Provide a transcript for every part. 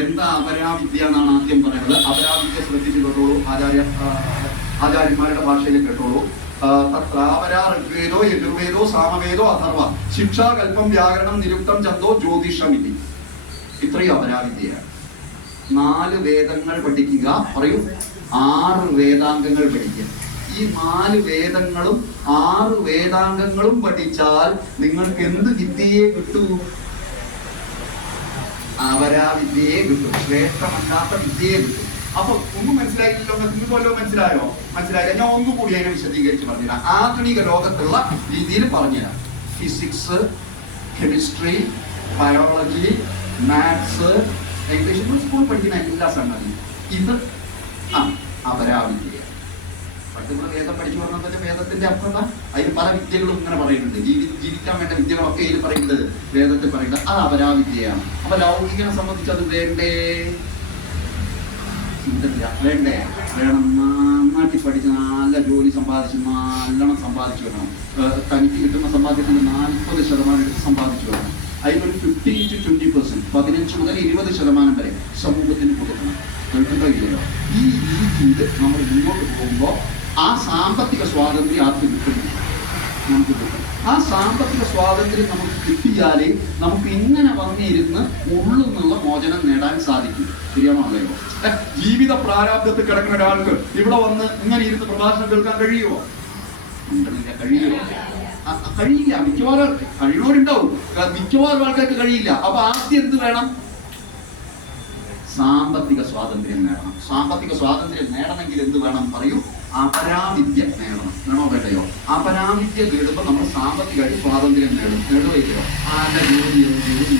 എന്താ അപരാവിദ്യ എന്നാണ് ആദ്യം പറയുന്നത്. അപരാവിദ്യ ശ്രദ്ധിച്ചു കേട്ടോളൂ, ആചാര്യന്മാരുടെ ഭാഷയിൽ കേട്ടോളൂ. തത്രാപരാ ഋഗ്വേദോ യജുർവേദോ സാമവേദോ അഥർവ ശിക്ഷാകൽപ്പം വ്യാകരണം നിരുക്തം ഛന്ദോ ജ്യോതിഷമിതി. ഇത്രയും അപരാവിദ്യയാണ്. 4 വേദങ്ങൾ പഠിക്കുക, പറയൂ, 6 വേദാംഗങ്ങൾ പഠിക്കുക. ഈ 4 വേദങ്ങളും 6 വേദാംഗങ്ങളും പഠിച്ചാൽ നിങ്ങൾക്ക് എന്ത് വിദ്യയെ കിട്ടൂ? അപരാവിദ്യയെ കിട്ടും, ശ്രേഷ്ഠമല്ലാത്ത വിദ്യയെ കിട്ടും. അപ്പൊ ഒന്നും മനസ്സിലായില്ലല്ലോ, നിങ്ങൾക്ക് വല്ലതും മനസ്സിലായോ? മനസ്സിലായില്ല. ഞാൻ ഒന്നുകൂടി അതിനെ വിശദീകരിച്ച് പറഞ്ഞുതരാം. ആധുനിക ലോകത്തുള്ള രീതിയിൽ പറഞ്ഞുതരാം. Physics, chemistry, biology, maths, English school പഠിക്കുന്ന എല്ലാ സംഗതിയും ഇത് അപരാവിദ്യ. പറ്റുന്ന വേദം പഠിച്ചു പറഞ്ഞതിന്റെ വേദത്തിന്റെ അർത്ഥം എന്താ? അതിൽ പല വിദ്യകളും ഇങ്ങനെ പറയുന്നുണ്ട്. ജീവിക്കാൻ വേണ്ട വിദ്യകളൊക്കെ ഇതിൽ പറയുന്നത്, വേദത്തിൽ പറയുന്നത് അത് അപരാവിദ്യയാണ്. അപ്പൊ ലൗകികനെ സംബന്ധിച്ച് അത് വേണ്ടേ? വേണ്ടേ? വേണം. നന്നാട്ടി പഠിച്ച് നല്ല ജോലി സമ്പാദിച്ച് നല്ലോണം സമ്പാദിച്ചു വേണം. തനിക്ക് കിട്ടുന്ന സമ്പാദ്യത്തിന് 40% എടുത്ത് സമ്പാദിച്ചു വേണം. അതിനൊരു 15 to 20%, 15 മുതൽ 20% വരെ സമൂഹത്തിന് കൊടുക്കണം. കേൾക്കുന്നില്ലല്ലോ. ഈ രീതിയിൽ നമ്മൾ മുന്നോട്ട് പോകുമ്പോൾ ആ സാമ്പത്തിക സ്വാതന്ത്ര്യം ആർക്കും കിട്ടുന്നു, നമുക്ക് കിട്ടും. ആ സാമ്പത്തിക സ്വാതന്ത്ര്യം നമുക്ക് കിട്ടിയാലേ നമുക്ക് ഇങ്ങനെ വന്നിരുന്ന് ഉള്ളുന്നുള്ള മോചനം നേടാൻ സാധിക്കും. ശരിയാണോ? അല്ലയോ? ജീവിത പ്രാരാബ്ദത്തിൽ കിടക്കുന്ന ഒരാൾക്ക് ഇവിടെ വന്ന് ഇങ്ങനെ ഇരുന്ന് പ്രഭാഷണം കേൾക്കാൻ കഴിയുമോ? കഴിയുമോ? കഴിയില്ല. മിക്കവാറും കഴിയുന്നവരുണ്ടാവും, മിക്കവാറും ആൾക്കാർക്ക് കഴിയില്ല. അപ്പൊ ആദ്യം എന്ത് വേണം? സാമ്പത്തിക സ്വാതന്ത്ര്യം നേടണം. സാമ്പത്തിക സ്വാതന്ത്ര്യം നേടണമെങ്കിൽ എന്ത് വേണം? പറയൂ. അപരാവിദ്യ നേടണം. വേണോ വേണ്ടയോ? അപരാവിദ്യ നേടുമ്പോൾ നമ്മൾ സാമ്പത്തികമായിട്ട് സ്വാതന്ത്ര്യം നേടും. നേടുകയോ? നല്ല ജോലി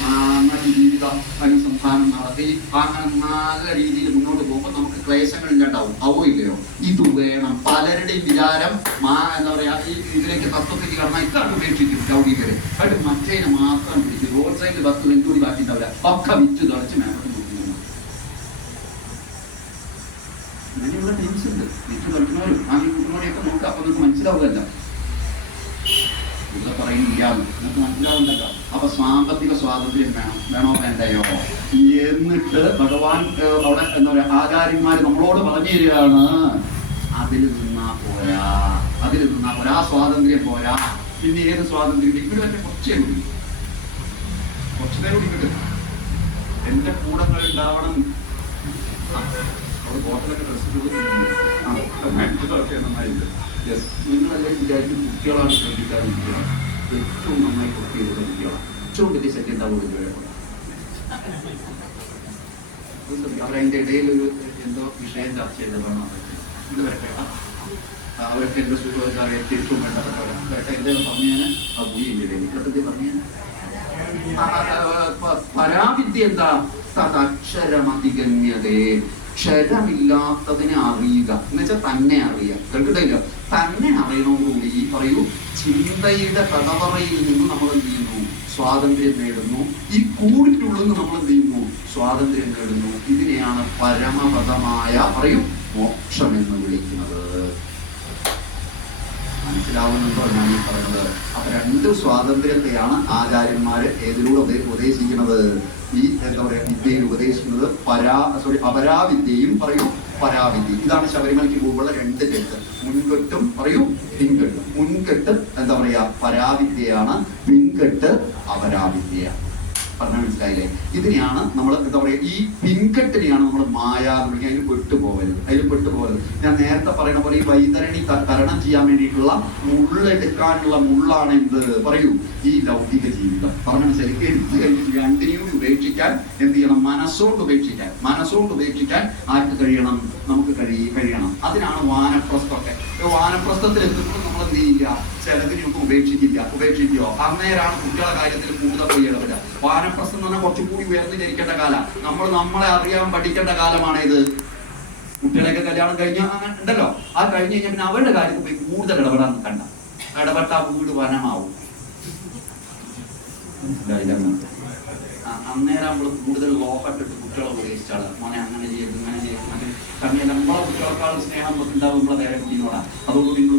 നല്ല ജീവിത അനുസന്ധാനം നടത്തി അങ്ങനെ നല്ല രീതിയിൽ മുന്നോട്ട് പോകുമ്പോൾ നമുക്ക് ക്ലേശങ്ങൾ ഇല്ലാണ്ടാവും. ആവോ ഇല്ലയോ? ഇത് വേണം. പലരുടെയും വിചാരം എന്താ പറയാ, ഇതിലേക്ക് തത്വത്തിൽ കടന്നാൽ ഇതാണ് ഉപേക്ഷിക്കും ലൗകികരെ. ആയിട്ട് മറ്റേനെ മാത്രം പിടിക്കും. റോഡ് സൈഡിൽ 10 മിനിറ്റ് കൂടി ബാക്കി ഉണ്ടാവില്ല, ഒക്കെ വിറ്റ് തുളച്ച് മേലോട്ട് നോക്കുന്നു. അങ്ങനെയുള്ള ടീംസ് ഉണ്ട്. വിറ്റ് കളിക്കുന്നവരും ആദ്യം കൂട്ടുന്നവരെയൊക്കെ നോക്കുക. അപ്പൊ നിങ്ങൾക്ക് മനസ്സിലാവുകയല്ല, ഇവിടെ പറയുന്നില്ല, നിങ്ങൾക്ക് മനസ്സിലാവുന്നല്ലോ. അപ്പൊ സാമ്പത്തിക സ്വാതന്ത്ര്യം വേണം. വേണോ വേണ്ടയോ? എന്നിട്ട് ഭഗവാൻ അവിടെ എന്താ പറയാ, ആചാര്യന്മാര് നമ്മളോട് പറഞ്ഞു തരികയാണ്, അതിൽ നിന്നാ പോരാ, അതിൽ നിന്നാ പോരാ, ആ സ്വാതന്ത്ര്യം പോരാ. പിന്നെ ഏത് സ്വാതന്ത്ര്യം? ഇവിടെ തന്നെ കുറച്ചേ കൂടി, കുറച്ചതേ കൂടി കിട്ടും. എന്റെ കൂടങ്ങൾ ഉണ്ടാവണം. ഹോട്ടലൊക്കെ നന്നായില്ല. യെസ്, നിങ്ങളെല്ലാം വിചാരിക്കും കുട്ടികളാണ് ശ്രദ്ധിക്കാതിരിക്കുക. ഏറ്റവും നന്നായി കുക്ക് ചെയ്തിട്ട് കുട്ടികളാണ്. ഏറ്റവും വലിയ സെറ്റ് ഉണ്ടാവുക. അവരതിൻ്റെ ഇടയിലൊരു എന്തോ വിഷയം ചർച്ച ചെയ്തതാണ്. ഇത് വരട്ടെ, അവരൊക്കെ എൻ്റെ സുഖകാരെ തിരിച്ചും വേണ്ടപ്പെട്ടവരാണ്. വരട്ടെ, എന്തെങ്കിലും പറഞ്ഞാൽ ആ ഗുണിയില്ലേ എനിക്കത്തെ പറഞ്ഞാൽ പരാവിദ്യ എന്താ? തദക്ഷരമതിഗമ്യതേ, ക്ഷരമില്ലാത്തതിനെ അറിയുക എന്ന് വെച്ചാൽ തന്നെ അറിയുക. കേൾക്കട്ടില്ല, തന്നെ അറിയണോടുകൂടി ഈ പറയൂ ചിന്തയുടെ കടവറയിൽ നിന്ന് നമ്മൾ എന്ത് ചെയ്യുന്നു? സ്വാതന്ത്ര്യം നേടുന്നു. ഈ കൂടിട്ടുള്ളെന്ന് നമ്മൾ എന്ത് ചെയ്യുന്നു? സ്വാതന്ത്ര്യം നേടുന്നു. ഇതിനെയാണ് പരമപദമായ പറയൂ മോക്ഷം എന്ന് വിളിക്കുന്നത്. മനസ്സിലാവുന്നുണ്ടോ ഞാൻ ഈ പറയുന്നത്? അപ്പൊ 2 സ്വാതന്ത്ര്യത്തെയാണ് ആചാര്യന്മാര് ഏതിലൂടെ ഉപദേശിക്കുന്നത്? ഈ എന്താ പറയാ വിദ്യയിൽ ഉപദേശിക്കുന്നത് അപരാവിദ്യയും പറയൂ പരാവിദ്യയും. ഇതാണ് ശബരിമലയ്ക്ക് പോകുമ്പോഴുള്ള 2 കെട്ട്. മുൻകെട്ടും പറയൂ പിൻകെട്ടും. മുൻകെട്ട് എന്താ പറയാ പരാവിദ്യയാണ്, പിൻകെട്ട് അപരാവിദ്യയാണ്. പറഞ്ഞാൽ മനസ്സിലായില്ലേ? ഇതിനെയാണ് നമ്മൾ എന്താ പറയുക, ഈ പിൻകെട്ടിനെയാണ് നമ്മൾ മായ എന്ന് വിളിക്കുക. അതിൽ പെട്ടുപോകരുത്. ഞാൻ നേരത്തെ പറയുന്ന പോലെ ഈ വൈതരണി തരണം ചെയ്യാൻ വേണ്ടിയിട്ടുള്ള മുള്ളെടുക്കാനുള്ള മുള്ളാണ് എന്ത് പറയൂ ഈ ലൗകിക ജീവിതം. പറഞ്ഞ മനസ്സിലായി? എടുത്തു കഴിഞ്ഞിട്ട് 2നെയും ഉപേക്ഷിക്കാൻ എന്ത് ചെയ്യണം? മനസ്സുകൊണ്ട് ഉപേക്ഷിക്കാൻ ആർക്ക് കഴിയണം? നമുക്ക് കഴിയണം. അതിനാണ് വാനപ്രസ്ഥമൊക്കെ. വാനപ്രസ്ഥത്തിൽ എത്തുമ്പോൾ നമ്മൾ എന്ത് ചെയ്യില്ല? ചിലതിനൊന്നും ഉപേക്ഷിക്കുകയോ അന്നേരാണ് കുട്ടികളുടെ കാര്യത്തിൽ കൂടുതൽ പോയി ഇടപെടുക. വാനപ്രസ്ഥം എന്ന് പറഞ്ഞാൽ കുറച്ചുകൂടി ഉയർന്നു ജനിക്കേണ്ട കാലം. നമ്മളെ അറിയാൻ പഠിക്കേണ്ട കാലമാണ് ഇത്. കുട്ടികളൊക്കെ കല്യാണം കഴിഞ്ഞ അങ്ങനെ ഉണ്ടല്ലോ. ആ കഴിഞ്ഞ് കഴിഞ്ഞാൽ പിന്നെ അവരുടെ കാര്യത്തിൽ പോയി കൂടുതൽ ഇടപെടാൻ കണ്ട ഇടപെട്ട വീട് വനമാവും. അന്നേരം നമ്മൾ കൂടുതൽ ലോഹട്ടിട്ട് കുട്ടികളെ ഉപദേശിച്ചാണ് മോനെ അങ്ങനെ ചെയ്യരുത് ഇങ്ങനെ ചെയ്യരുത്. കാരണം നമ്മളെ കുട്ടികളെക്കാളും സ്നേഹം ഉണ്ടാവും നമ്മളെ നേരെ കുട്ടിയോടാണ്. അതുകൊണ്ട് നിങ്ങൾ